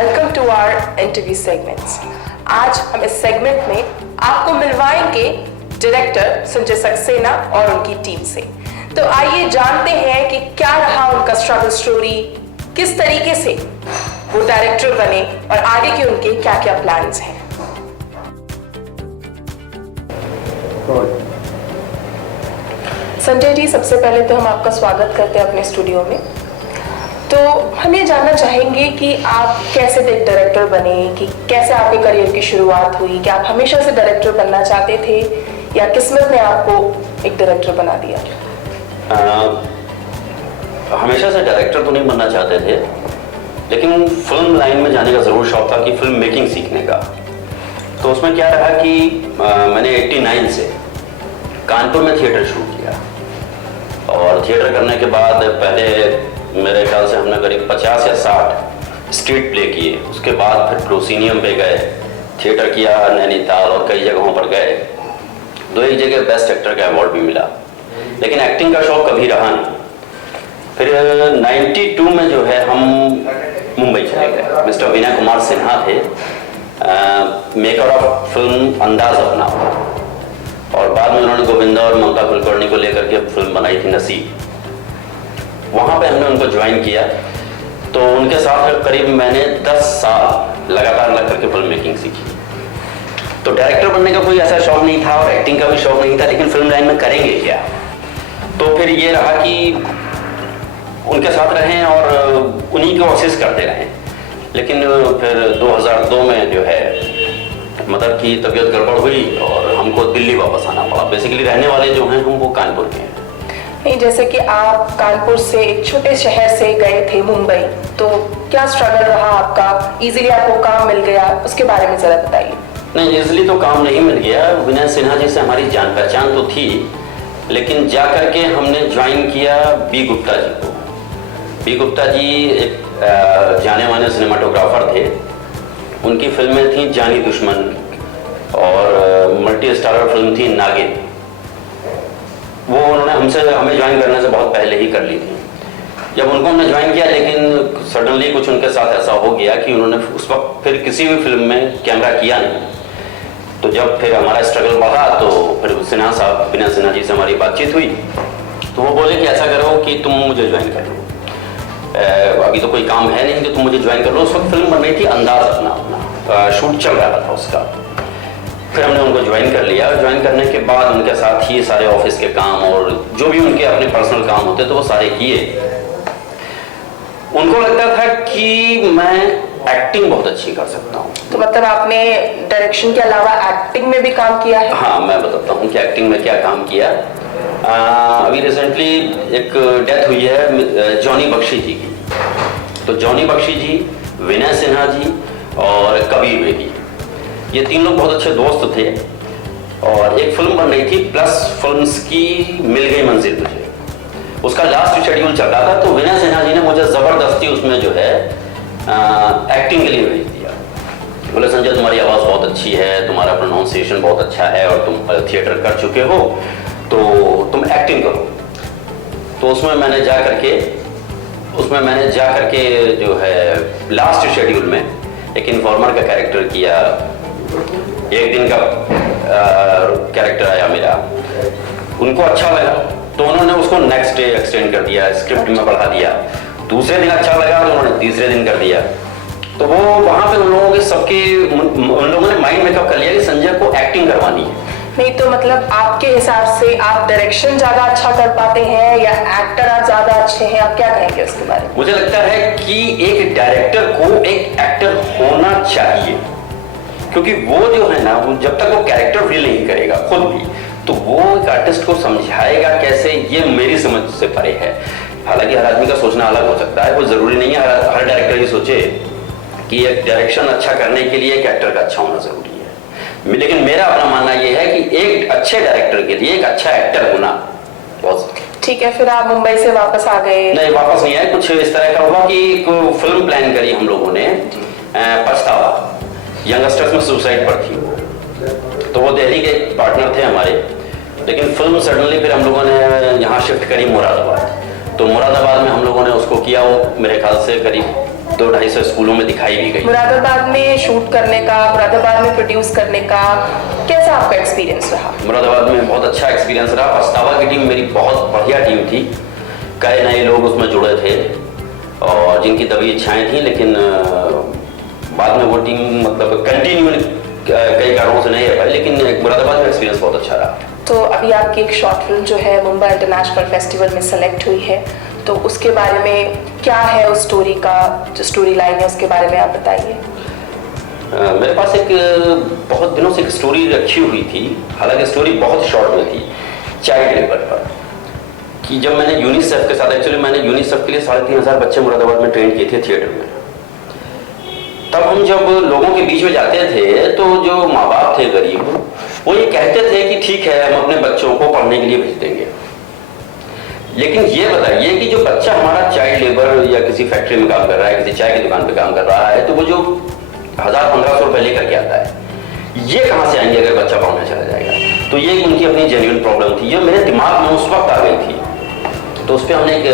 Welcome to our interview segments. आज हम इस सेगमेंट में आपको मिलवाएंगे डायरेक्टर संजय सक्सेना और उनकी टीम से। तो आइए जानते हैं कि क्या रहा उनका स्ट्रगल स्टोरी, किस तरीके से वो डायरेक्टर बने और आगे के उनके क्या क्या प्लान्स हैं। संजय जी, सबसे पहले तो हम आपका स्वागत करते हैं अपने स्टूडियो में। तो हम ये जानना चाहेंगे कि आप कैसे एक डायरेक्टर बने, कि कैसे आपके करियर की शुरुआत हुई, कि आप हमेशा से डायरेक्टर बनना चाहते थे या किस्मत ने आपको एक डायरेक्टर बना दिया? हमेशा से डायरेक्टर तो नहीं बनना चाहते थे, लेकिन फिल्म लाइन में जाने का ज़रूर शौक था कि फिल्म मेकिंग सीखने का। तो उसमें क्या रहा कि मैंने 89 से कानपुर में थिएटर शुरू किया और थिएटर करने के बाद पहले मेरे ख्याल से हमने करीब 50 या 60 स्ट्रीट प्ले किए। उसके बाद फिर प्रोसीनियम पे गए, थिएटर किया नैनीताल और कई जगहों पर गए। 2-1 जगह बेस्ट एक्टर का अवार्ड भी मिला, लेकिन एक्टिंग का शौक कभी रहा नहीं। फिर 92 में जो है हम मुंबई चले गए। मिस्टर विनय कुमार सिन्हा थे, मेकर ऑफ फिल्म अंदाज अपना, और बाद में उन्होंने गोविंदा और ममता कुलकर्णी को लेकर के फिल्म बनाई थी नसीब। वहाँ पे हमने उनको ज्वाइन किया, तो उनके साथ करीब मैंने 10 साल लगातार लग करके फिल्म मेकिंग सीखी। तो डायरेक्टर बनने का कोई ऐसा शौक नहीं था और एक्टिंग का भी शौक नहीं था, लेकिन फिल्म लाइन में करेंगे क्या। तो फिर ये रहा कि उनके साथ रहें और उन्हीं को असिस्ट करते रहें। लेकिन फिर 2002 में जो है मदर की तबीयत गड़बड़ हुई और हमको दिल्ली वापस आना पड़ा। बेसिकली रहने वाले जो हैं हम वो कानपुर के हैं। नहीं, जैसे कि आप कानपुर से एक छोटे शहर से गए थे मुंबई, तो क्या स्ट्रगल रहा आपका? इजीली आपको काम मिल गया, उसके बारे में जरा बताइए। नहीं, इजीली तो काम नहीं मिल गया। विनय सिन्हा जी से हमारी जान पहचान तो थी, लेकिन जा करके हमने ज्वाइन किया बी गुप्ता जी को। बी गुप्ता जी एक जाने माने सिनेमाटोग्राफर थे। उनकी फिल्में थी जानी दुश्मन और मल्टी स्टारर फिल्म थी नागिन। वो उन्होंने हमें ज्वाइन करने से बहुत पहले ही कर ली थी। जब उनको हमने ज्वाइन किया, लेकिन सडनली कुछ उनके साथ ऐसा हो गया कि उन्होंने उस वक्त फिर किसी भी फिल्म में कैमरा किया नहीं। तो जब फिर हमारा स्ट्रगल बढ़ा तो फिर सिन्हा साहब, विनय सिन्हा जी से हमारी बातचीत हुई, तो वो बोले कि ऐसा करो कि तुम मुझे ज्वाइन कर लो, अभी तो कोई काम है नहीं तो तुम मुझे ज्वाइन कर लो। उस वक्त फिल्म बन रही थी अंदाज अपना, शूट चल रहा था उसका। फिर हमने उनको ज्वाइन कर लिया। ज्वाइन करने के बाद उनके साथ ही सारे ऑफिस के काम और जो भी उनके अपने पर्सनल काम होते तो वो सारे किए। उनको लगता था कि मैं एक्टिंग बहुत अच्छी कर सकता हूँ। तो मतलब आपने डायरेक्शन के अलावा एक्टिंग में भी काम किया है? हाँ, मैं बताता हूँ कि एक्टिंग में क्या काम किया। अभी रिसेंटली एक डेथ हुई है जॉनी बख्शी जी की। तो जॉनी बख्शी जी, विनय सिन्हा जी और कबीर बेदी, ये 3 लोग बहुत अच्छे दोस्त थे और एक फिल्म बन रही थी प्लस फिल्म्स की, मिल गई मंजिल मुझे। उसका लास्ट शेड्यूल चल रहा था, तो विनय सिन्हा जी ने मुझे ज़बरदस्ती उसमें जो है एक्टिंग के लिए भेज दिया। बोले संजय तुम्हारी आवाज़ बहुत अच्छी है, तुम्हारा प्रोनाउंसिएशन बहुत अच्छा है और तुम थिएटर कर चुके हो, तो तुम एक्टिंग करो। तो उसमें मैंने जा करके जो है लास्ट शेड्यूल में एक इन्फॉर्मर का कैरेक्टर किया। एक दिन का कैरेक्टर आया मेरा, उनको अच्छा लगा तो उन्होंने उसको नेक्स्ट डे एक्सटेंड कर दिया, स्क्रिप्ट में बढ़ा दिया। दूसरे दिन अच्छा लगा तो उन्होंने तीसरे दिन कर दिया। तो वो वहाँ पे उन लोगों ने माइंड मेकअप कर लिया कि संजय को एक्टिंग करवानी है। नहीं, तो मतलब आपके हिसाब से आप डायरेक्शन ज्यादा अच्छा कर पाते हैं या एक्टर आप ज्यादा अच्छे हैं? आप क्या कहेंगे उसके बारे में? मुझे लगता है कि एक डायरेक्टर को एक एक्टर होना चाहिए, क्योंकि वो जो है ना, वो जब तक वो कैरेक्टर फील नहीं करेगा खुद भी, तो वो एक आर्टिस्ट को समझाएगा कैसे, ये मेरी समझ से परे है। हालांकि हर आदमी का सोचना अलग हो सकता है, वो जरूरी नहीं है हर डायरेक्टर ये सोचे कि एक डायरेक्शन अच्छा करने के लिए एक एक्टर का अच्छा होना जरूरी है। लेकिन मेरा अपना मानना ये है कि एक अच्छे डायरेक्टर के लिए एक अच्छा एक्टर होना बहुत। ठीक है, फिर आप मुंबई से वापस आ गए? नहीं, वापस नहीं आए। कुछ इस तरह का हुआ कि फिल्म प्लान करी हम लोगों ने, पछतावा, यंगस्टर्स में सुसाइड पर थी वो। तो वो दिल्ली के पार्टनर थे हमारे, लेकिन फिल्म सडनली फिर हम लोगों ने यहाँ शिफ्ट करी मुरादाबाद। तो मुरादाबाद में हम लोगों ने उसको किया, वो मेरे ख्याल से करीब 200-250 स्कूलों में दिखाई भी गई। मुरादाबाद में शूट करने का, मुरादाबाद में प्रोड्यूस करने का कैसा आपका एक्सपीरियंस रहा? मुरादाबाद में बहुत अच्छा एक्सपीरियंस रहा। पछतावा की टीम मेरी बहुत बढ़िया टीम थी, कई नए लोग उसमें जुड़े थे और जिनकी दबी इच्छाएं थी, लेकिन बाद में वो टीम मतलब कंटिन्यू कई कारणों से नहीं रह पाई, लेकिन मुरादाबाद में एक्सपीरियंस बहुत अच्छा रहा। तो अभी आपकी एक शॉर्ट फिल्म जो है मुंबई इंटरनेशनल फेस्टिवल में सेलेक्ट हुई है, तो उसके बारे में क्या है, उस स्टोरी का जो स्टोरी लाइन है उसके बारे में आप बताइए। मेरे पास एक बहुत दिनों से एक स्टोरी रखी हुई थी, हालांकि स्टोरी बहुत शॉर्ट में थी, चाइल्ड लेबर पर, कि जब मैंने यूनिसेफ के साथ, एक्चुअली मैंने यूनिसेफ के लिए 3500 बच्चे मुरादाबाद में ट्रेन किए थे थिएटर में। तब हम जब लोगों के बीच में जाते थे तो जो माँ बाप थे गरीब, वो ये कहते थे कि ठीक है हम अपने बच्चों को पढ़ने के लिए भेज देंगे, लेकिन ये बताइए कि जो बच्चा हमारा चाइल्ड लेबर या किसी फैक्ट्री में काम कर रहा है, किसी चाय की दुकान पे काम कर रहा है, तो वो जो 1000-1500 रुपए लेकर के आता है, ये कहाँ से आएंगे अगर बच्चा पढ़ने चला जाएगा? तो ये उनकी अपनी जेन्युइन प्रॉब्लम थी, ये मेरे दिमाग में उस वक्त आ गई थी। तो उस पर हमने एक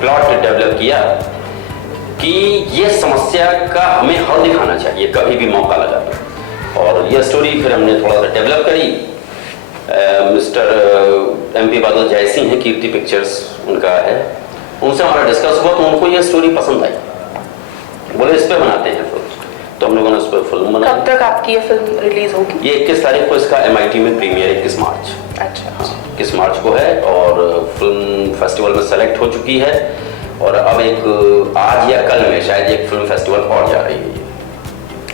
प्लॉट डेवलप किया कि ये समस्या का हमें हल दिखाना चाहिए कभी भी मौका लगा तो। और ये स्टोरी फिर हमने थोड़ा सा डेवलप करी। मिस्टर MP बादल जयसिंह है, कीर्ति पिक्चर्स उनका है, उनसे हमारा डिस्कस हुआ तो उनको ये स्टोरी पसंद आई, बोले इस पे बनाते हैं फिल्म। तो हम लोगों ने उस पर फिल्म बनाई। कब तक आपकी ये फिल्म रिलीज होगी? ये 21 तारीख को इसका MIT में प्रीमियर 21 मार्च। अच्छा, 21 मार्च को है और फिल्म फेस्टिवल में सेलेक्ट हो चुकी है और अब एक आज या कल में शायद एक फिल्म फेस्टिवल और जा रही है।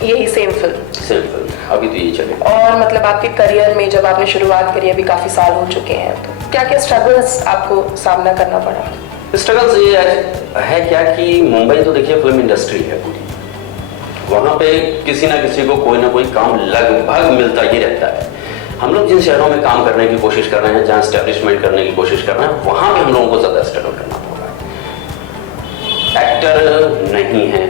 यही सेम फिल्म अभी तो यही चले। और मतलब आपके करियर में जब आपने शुरुआत करी, अभी काफी साल हो चुके हैं, तो क्या क्या स्ट्रगल्स आपको सामना करना पड़ा? स्ट्रगल्स ये है क्या कि मुंबई तो देखिए फिल्म इंडस्ट्री है पूरी, वहाँ पे किसी ना किसी को कोई ना कोई काम लगभग मिलता ही रहता है। हम लोग जिन शहरों में काम करने की कोशिश कर रहे हैं, जहाँ एस्टेब्लिशमेंट करने की कोशिश कर रहे हैं, वहाँ पे हम लोगों को ज़्यादा स्ट्रगल करना पड़ रहा है। एक्टर नहीं है,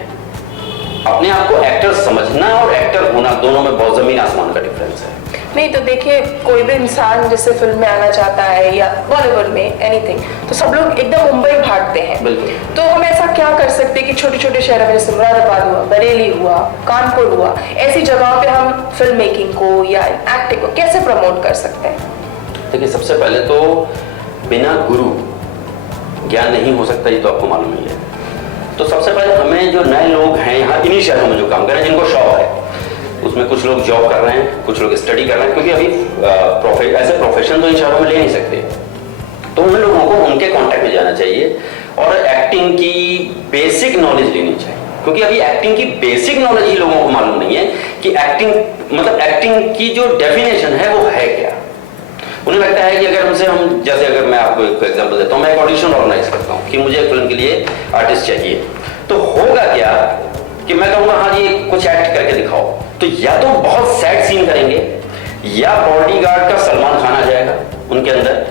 अपने आप को एक्टर समझना और एक्टर होना दोनों में बहुत जमीन आसमान का डिफरेंस है। नहीं तो देखिए, कोई भी इंसान जैसे फिल्म में आना चाहता है या बॉलीवुड में एनीथिंग, तो सब लोग एकदम मुंबई भागते हैं। बिल्कुल। तो हम ऐसा क्या कर सकते हैं कि छोटे छोटे शहरों में जैसे मुरादाबाद हुआ, बरेली हुआ, कानपुर हुआ, ऐसी जगहों पे हम फिल्म मेकिंग को या एक्टिंग को कैसे प्रमोट कर सकते हैं? देखिए, सबसे पहले तो बिना गुरु ज्ञान नहीं हो सकता, ये तो आपको मालूम ही है। तो सबसे पहले हमें जो नए लोग हैं यहाँ इन्हीं शहरों में जो काम कर रहे हैं, जिनको शौक है, उसमें कुछ लोग जॉब कर रहे हैं, कुछ लोग स्टडी कर रहे हैं, क्योंकि अभी ऐसे प्रोफेशन तो इन शहरों में ले नहीं सकते, तो उन लोगों को उनके कांटेक्ट में जाना चाहिए और एक्टिंग की बेसिक नॉलेज लेनी चाहिए, क्योंकि अभी एक्टिंग की बेसिक नॉलेज ही लोगों को मालूम नहीं है कि एक्टिंग की जो डेफिनेशन है वो है क्या। उन्हें लगता है कि अगर हमसे हम जैसे, अगर मैं आपको एक एग्जांपल देता हूँ, मैं एक ऑडिशन ऑर्गेनाइज करता हूँ कि मुझे फिल्म के लिए आर्टिस्ट चाहिए, तो होगा क्या कि मैं कहूँगा हाँ जी कुछ एक्ट करके दिखाओ, तो या तो बहुत सैड सीन करेंगे या बॉडीगार्ड का सलमान खान आ जाएगा उनके अंदर।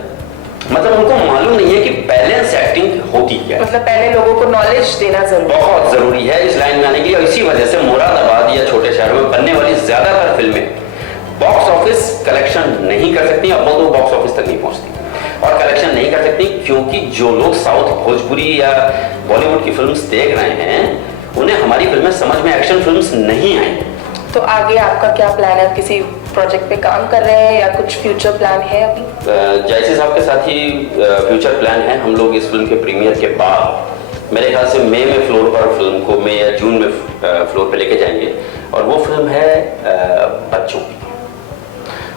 मतलब उनको मालूम नहीं है कि बैलेंस एक्टिंग होती है। मतलब पहले लोगों को नॉलेज देना बहुत जरूरी है इस लाइन में आने के लिए। इसी वजह से मुरादाबाद या छोटे शहरों में बनने वाली ज्यादातर फिल्में बॉक्स ऑफिस कलेक्शन नहीं कर सकती, अब वो बॉक्स ऑफिस तक नहीं पहुंचती और कलेक्शन नहीं कर सकती, क्योंकि जो लोग साउथ भोजपुरी या बॉलीवुड की फिल्म्स देख रहे हैं उन्हें हमारी फिल्में समझ में एक्शन फिल्म्स नहीं आई। तो आगे आपका क्या प्लान है? किसी प्रोजेक्ट पे काम कर रहे हैं या कुछ फ्यूचर प्लान है अभी? जैसे साहब के साथ ही फ्यूचर प्लान है। हम लोग इस फिल्म के प्रीमियर के बाद मेरे ख्याल से मई में फ्लोर पर फिल्म को, मई या जून में फ्लोर पे लेके जाएंगे और वो फिल्म है बच्चों की।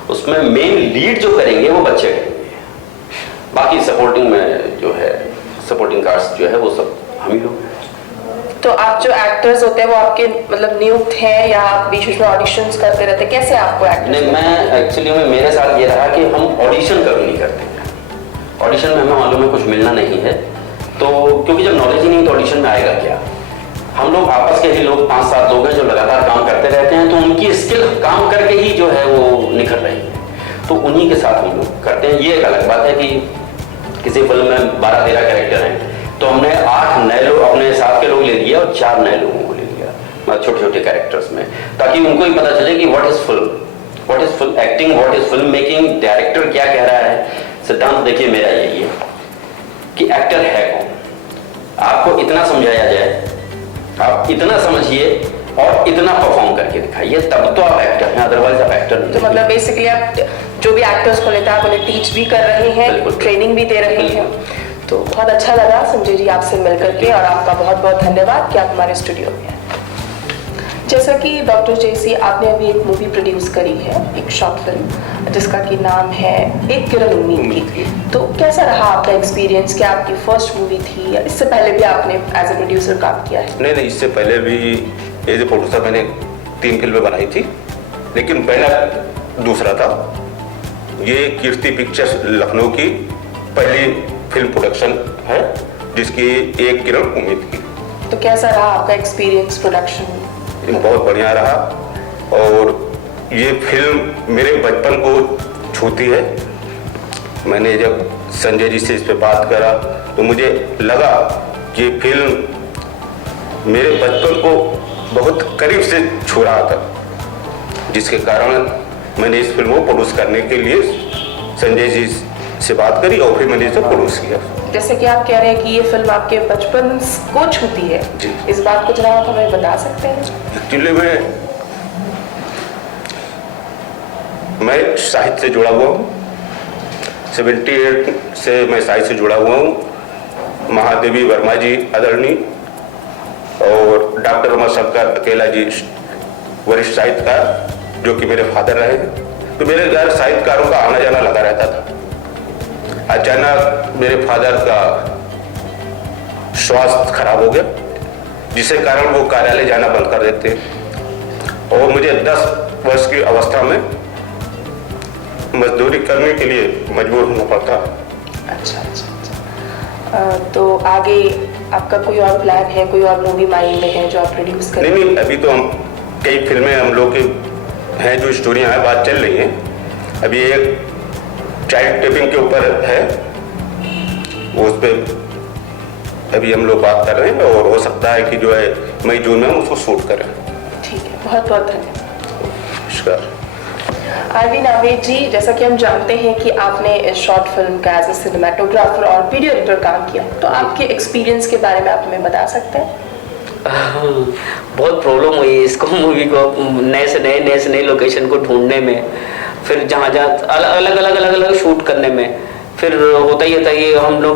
उसमें मेन लीड जो करेंगे वो बच्चे करेंगे, बाकी सपोर्टिंग में जो है सपोर्टिंग कास्ट जो है वो सब हम ही लोग हैं। तो आप जो एक्टर्स होते हैं वो आपके मतलब नियुक्त हैं या आप बीच बीच में ऑडिशंस करते रहते हैं? कैसे आपको एक्टर्स? नहीं, मैं एक्चुअली में मेरे साथ ये रहा कि हम ऑडिशन कभी नहीं करते हैं। ऑडिशन में हमें मालूम है कुछ मिलना नहीं है, तो क्योंकि जब नॉलेज ही नहीं तो ऑडिशन में आएगा क्या। हम लोग आपस के ही लोग 5-7 लोग हैं जो लगातार काम करते रहते हैं, तो उनकी स्किल काम करके ही जो है वो निखर रही है, तो उन्हीं के साथ हम लोग करते हैं। ये एक अलग बात है कि किसी फिल्म में 12-13 कैरेक्टर हैं तो हमने 8 नए लोग अपने साथ के लोग ले लिए और 4 नए लोगों को ले लिया, मतलब छोटे छोटे कैरेक्टर्स में, ताकि उनको ही पता चले कि what is film acting, what is film making, director क्या कह रहा है। सिद्धांत देखिए मेरा यही है कि एक्टर है कौन। आपको इतना समझाया जाए आप इतना समझिए और इतना परफॉर्म करके दिखाइए, तब तो आप एक्टर हैं, अदरवाइज आप एक्टर नहीं। तो मतलब बेसिकली आप जो भी एक्टर्स को लेते हैं आप उन्हें टीच भी कर रहे हैं, ट्रेनिंग भी दे रहे हैं। तो बहुत अच्छा लगा संजय जी आपसे मिलकर के, और आपका बहुत बहुत धन्यवाद कि आप हमारे स्टूडियो में आए। जैसा कि डॉक्टर जेसी आपने अभी एक मूवी प्रोड्यूस करी है, एक शॉर्ट फिल्म जिसका कि नाम है एक किरण उम्मीद की। तो कैसा रहा आपका एक्सपीरियंस? क्या आपकी फर्स्ट मूवी थी या इससे पहले भी आपने एज ए प्रोड्यूसर काम किया है? नहीं, इससे पहले भी एज ए प्रोड्यूसर मैंने 3 फिल्में बनाई थी, लेकिन पहला दूसरा था। ये कीर्ति पिक्चर्स लखनऊ की पहली फिल्म प्रोडक्शन है, जिसकी एक किरण उम्मीद की। तो कैसा रहा आपका एक्सपीरियंस प्रोडक्शन? बहुत बढ़िया रहा, और ये फिल्म मेरे बचपन को छूती है। मैंने जब संजय जी से इस पे बात करा तो मुझे लगा कि फिल्म मेरे बचपन को बहुत करीब से छू रहा था, जिसके कारण मैंने इस फिल्म को प्रोड्यूस करने के लिए संजय जी से बात करी और फिर मैंने इसे प्रोड्यूस किया। जैसे कि आप कह रहे हैं कि ये फिल्म आपके बचपन को छूती है जी, इस बात को जरा आप हमें बता सकते हैं? एक्चुअली मैं साहित्य से जुड़ा हुआ हूँ, 78 से मैं साहित्य से जुड़ा हुआ हूँ। महादेवी वर्मा जी आदरणीय और डॉक्टर उमाशंकर अकेला जी वरिष्ठ साहित्यकार, जो कि मेरे फादर रहे। तो मेरे घर साहित्यकारों का आना जाना लगा रहता था। अचानक मेरे फादर का स्वास्थ्य खराब हो गया, जिसके कारण वो कार्यालय जाना बंद कर देते, और मुझे 10 वर्ष की अवस्था में मजदूरी करने के लिए मजबूर होना पड़ता। अच्छा। तो आगे आपका कोई और प्लान है, कोई और मूवी माइंड में है जो आप प्रोड्यूस करें? नहीं, अभी तो हम कई फिल्में हम लोग की हैं, जो स्टोरियां हैं, बात चल रही हैं। अभी एक चाइल्ड टेपिंग के ऊपर है, उस पर अभी हम लोग बात कर रहे हैं, और हो सकता है कि जो है मई जून में हम उसको शूट करें। ठीक है, बहुत बहुत धन्यवाद। नमस्कार। आरवी नावेद जी, जैसा कि हम जानते हैं कि आपने इस शॉर्ट फिल्म का एज ए सिनेमेटोग्राफर और वीडियो एडिटर काम किया, तो आपके एक्सपीरियंस के बारे में आप हमें बता सकते हैं? बहुत प्रॉब्लम हुई इसको, मूवी को नए से नए लोकेशन को ढूंढने में, फिर जहाँ अलग अलग शूट करने में। फिर होता ही था कि हम लोग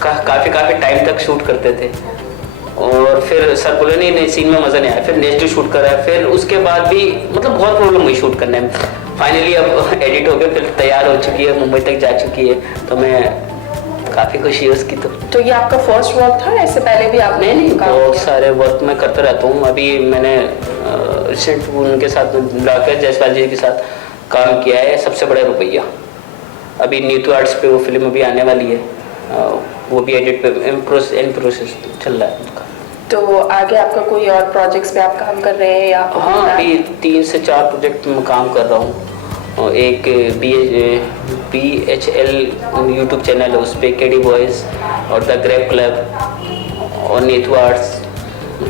काफ़ी टाइम तक शूट करते थे, और फिर सर बोले नहीं सीन में मज़ा नहीं आया, फिर नेक्स्ट शूट करा, फिर उसके बाद भी मतलब बहुत प्रॉब्लम हुई शूट करने में। फाइनली अब एडिट हो गया, फिर तैयार हो चुकी है, मुंबई तक जा चुकी है, तो मैं काफ़ी खुशी है उसकी। तो ये आपका फर्स्ट वर्क था, इससे पहले भी आपने? नहीं, बहुत सारे वर्क मैं करता रहता हूँ। अभी मैंने रिसेंट उनके साथ राकेश जायसवाल जी के साथ काम किया है, सबसे बड़ा रुपया। अभी नीतू आर्ट्स पे वो फिल्म अभी आने वाली है, वो भी एडिट पे इन प्रोसेस चल रहा है उनका। तो आगे आपका कोई और प्रोजेक्ट्स पे आप काम कर रहे हैं या? हाँ, अभी 3 से 4 प्रोजेक्ट में काम कर रहा हूँ। एक BHL यूट्यूब चैनल है, उस पर केडी बॉयज़ और द ग्रेप क्लब और नीतू आर्ट्स,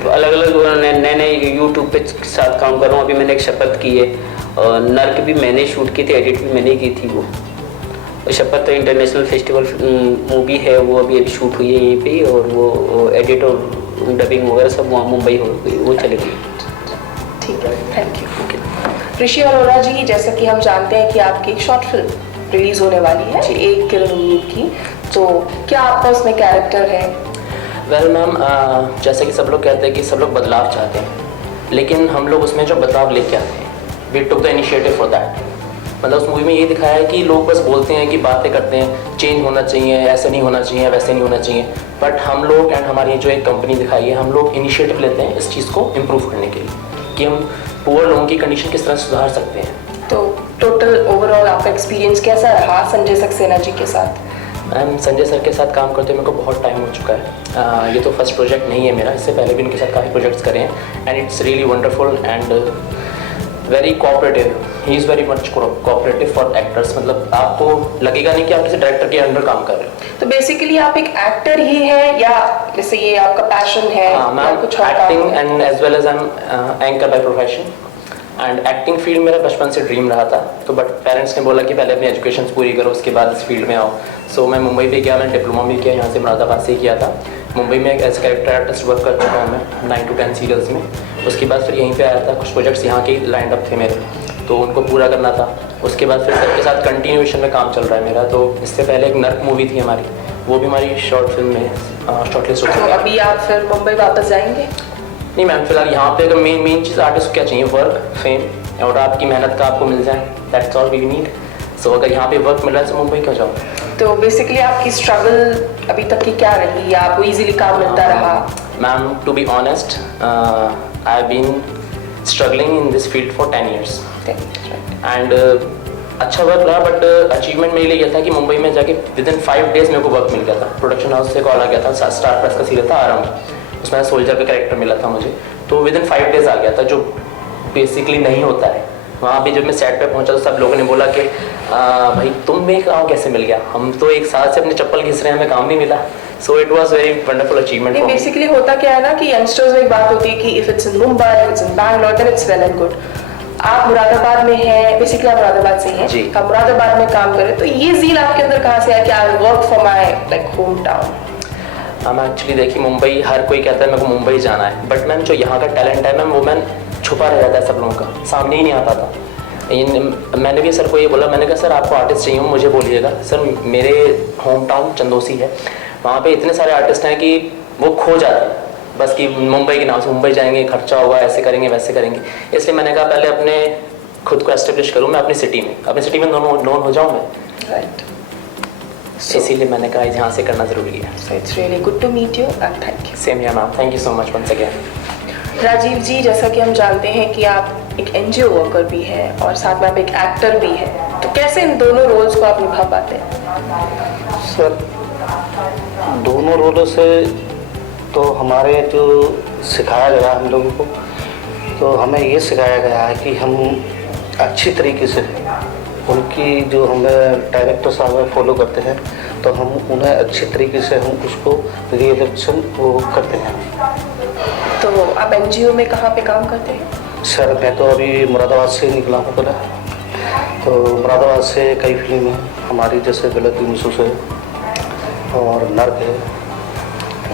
अलग अलग नए यूट्यूब पे साथ काम कर रहा हूँ। अभी मैंने एक शपथ की है, नर्क भी मैंने शूट की थी, एडिट भी मैंने की थी। वो शपथ इंटरनेशनल फेस्टिवल मूवी है, वो अभी शूट हुई है यहीं पे, और वो एडिट और डबिंग वगैरह सब वहाँ मुंबई हो गई, वो चली गई। ठीक है, थैंक यू। ऋषि अरोड़ा जी, जैसा कि हम जानते हैं कि आपकी एक शॉर्ट फिल्म रिलीज होने वाली है एक किरण उम्मीद की, तो क्या आपका उसमें कैरेक्टर है? वेल मैम, जैसे कि सब लोग कहते हैं कि सब लोग बदलाव चाहते हैं, लेकिन हम लोग उसमें जो बदलाव लेके आते हैं, we took the initiative for that. मतलब उस मूवी में ये दिखाया है कि लोग बस बोलते हैं कि बातें करते हैं, चेंज होना चाहिए, ऐसे नहीं होना चाहिए, वैसे नहीं होना चाहिए, बट हम लोग एंड हमारी जो एक कंपनी दिखाई है, हम लोग इनिशिएटिव लेते हैं इस चीज़ को इम्प्रूव करने के लिए, कि हम पुअर लोगों की कंडीशन किस तरह सुधार सकते हैं। तो टोटल ओवरऑल आपका एक्सपीरियंस कैसा रहा संजय सक्सेना जी के साथ? मैम, संजय सर के साथ काम करते हुए मेरे को बहुत टाइम हो चुका है। ये तो फर्स्ट प्रोजेक्ट नहीं है मेरा, इससे पहले भी उनके साथ काफ़ी प्रोजेक्ट्स करे हैं, and it's really wonderful and very cooperative. He is very much cooperative for actors. मतलब आपको लगेगा नहीं कि आप किसी डायरेक्टर के अंडर काम कर रहे हो। तो बेसिकली आप एक एक्टर ही है, या जैसे ये आपका पैशन है? हाँ मैम, कुछ acting and as well as I am anchor by profession. And acting field मेरा बचपन से ड्रीम रहा था, तो बट पेरेंट्स ने बोला कि पहले अपनी एजुकेशन पूरी करो उसके बाद इस फील्ड में आओ। सो मैं मुंबई भी गया, मैंने डिप्लोमा भी किया यहाँ से मुरादाबाद से किया था। मुंबई में एज कैरेक्टर आर्टिस्ट वर्क कर चुका हूँ मैं 9 to 10 सीरियल्स में। उसके बाद फिर यहीं पे आया था, कुछ प्रोजेक्ट्स यहाँ के लाइंड अप थे मेरे, तो उनको पूरा करना था। उसके बाद फिर सबके साथ कंटिन्यूएशन में काम चल रहा है मेरा। तो इससे पहले एक नर्क मूवी थी हमारी, वो भी हमारी शॉर्ट फिल्म में शॉर्टलिस्ट हो तो चुकी है। अभी आप फिर मुंबई वापस जाएंगे? नहीं मैम, फिलहाल यहाँ पे अगर मेन चीज़ आर्टिस्ट को क्या चाहिए, वर्क, फेम और आपकी मेहनत का आपको मिल जाए, दैट्स ऑल वी नीड। सो अगर यहाँ पे वर्क मिल रहा है तो मुंबई क्यों जाओ। तो बेसिकली आपकी स्ट्रगल अभी तक की क्या रही, या आपको इजीली काम मिलता रहा? Ma'am to be honest, I have been struggling in this field for 10 years and अच्छा वर्क रहा, बट अचीवमेंट मेरे लिए यह था कि मुंबई में जाके विद इन 5 days मेरे को वर्क मिल गया था। प्रोडक्शन हाउस से कॉल आ गया था, स्टार प्लस का सीरियल था आरंभ, उसमें सोल्जर का कैरेक्टर मिला था मुझे, तो विद इन 5 days आ गया था, जो बेसिकली नहीं होता है। वहाँ पे जब मैं सेट पे पहुँचा तो सब लोगों ने बोला कि भाई तुम्हें काम कैसे मिल गया, हम तो एक साल से अपने चप्पल घिस रहे हैं, हमें काम नहीं मिला। So it was very wonderful achievement. Basically होता क्या है ना कि यंगस्टर्स में एक बात होती है कि if it's in Mumbai, if it's in Bangalore, then it's well and good. आप मुरादाबाद में हैं, बेसिकली आप मुरादाबाद से हैं, जी। आप मुरादाबाद में काम करें, तो ये ज़ील आपके अंदर कहाँ से आया कि I work for my like home town? हम एक्चुअली देखिए, मुंबई हर कोई कहता है मेरे को मुंबई जाना है, बट मैम जो यहाँ का टैलेंट है मैम, वो मैम छुपा रह जाता है सब लोगों का, सामने ही नहीं आता था। मैंने भी सर को ये बोला, मैंने कहा सर आपको आर्टिस्ट चाहिए हो मुझे बोलिएगा। सर मेरे होम टाउन चंदोसी है, वहाँ पे इतने सारे आर्टिस्ट हैं कि वो खो जाते हैं बस कि मुंबई के नाम से, मुंबई जाएंगे खर्चा होगा, ऐसे करेंगे वैसे करेंगे। इसलिए मैंने कहा पहले अपने खुद को एस्टेब्लिश करूँ मैं अपनी सिटी में नोन हो जाऊँ मैं, राइट। इसीलिए मैंने कहा यहाँ से करना ज़रूरी है। So it's really good to meet you and thank you. Same या ma'am, thank you so much once again. Rajiv ji, जैसा कि हम जानते हैं कि आप एक एनजीओ वर्कर भी हैं और साथ में आप एक एक्टर भी हैं, तो कैसे इन दोनों रोल्स को आप निभा पाते हैं? सर दोनों रोलों से तो हमारे जो सिखाया गया हम लोगों को, तो हमें ये सिखाया गया है कि हम अच्छी तरीके से उनकी जो हमें डायरेक्टर साहब फॉलो करते हैं, तो हम उन्हें अच्छी तरीके से हम उसको रिएक्शन वो करते हैं। तो आप एनजीओ में कहाँ पे काम करते हैं? सर मैं तो अभी मुरादाबाद से निकला हूँ पहले, तो मुरादाबाद से कई फिल्में हमारी जैसे गलत महसूस है और नर्क है,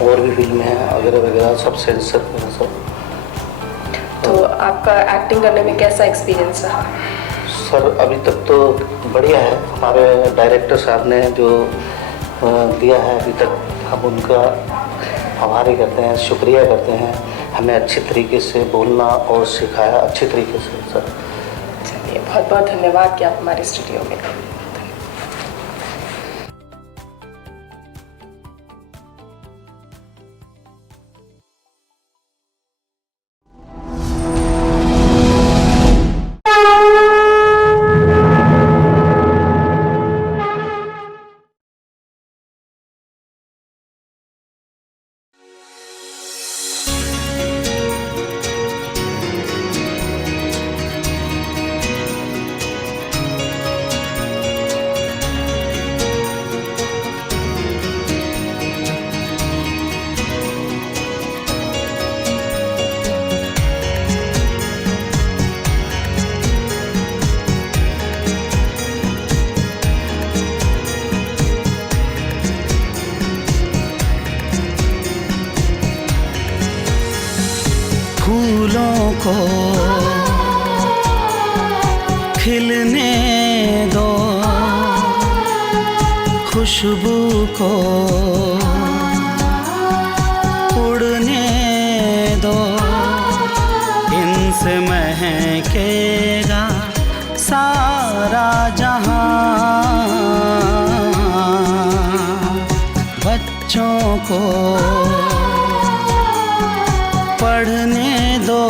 और भी फिल्में हैं वगैरह वगैरह, सब सेंसर है सब। तो आपका एक्टिंग करने में कैसा एक्सपीरियंस रहा? सर अभी तक तो बढ़िया है, हमारे डायरेक्टर साहब ने जो दिया है अभी तक, हम उनका आभारी करते हैं, शुक्रिया करते हैं। हमें अच्छी तरीके से बोलना और सिखाया अच्छी तरीके से सर। चलिए, बहुत बहुत धन्यवाद कि आप हमारे स्टूडियो में आए। फूलों को खिलने दो, खुशबू को उड़ने दो, इनसे महकेगा सारा जहां। बच्चों को पढ़ने दो,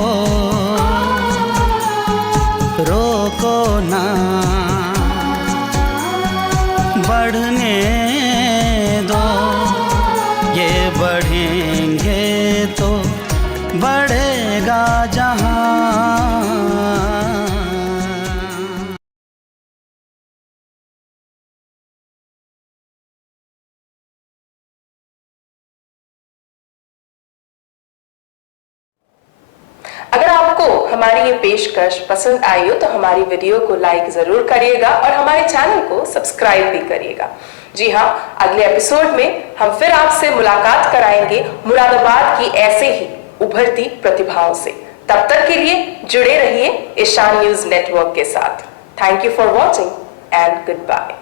रोको ना, बढ़ने दो, ये बढ़ेंगे तो बढ़ेगा जहां। अगर आपको आपको हमारी ये पेशकश पसंद आई हो तो हमारी वीडियो को लाइक जरूर करिएगा और हमारे चैनल को सब्सक्राइब भी करिएगा। जी हाँ, अगले एपिसोड में हम फिर आपसे मुलाकात कराएंगे मुरादाबाद की ऐसे ही उभरती प्रतिभाओं से। तब तक के लिए जुड़े रहिए ईशान न्यूज नेटवर्क के साथ। Thank you for watching and good bye.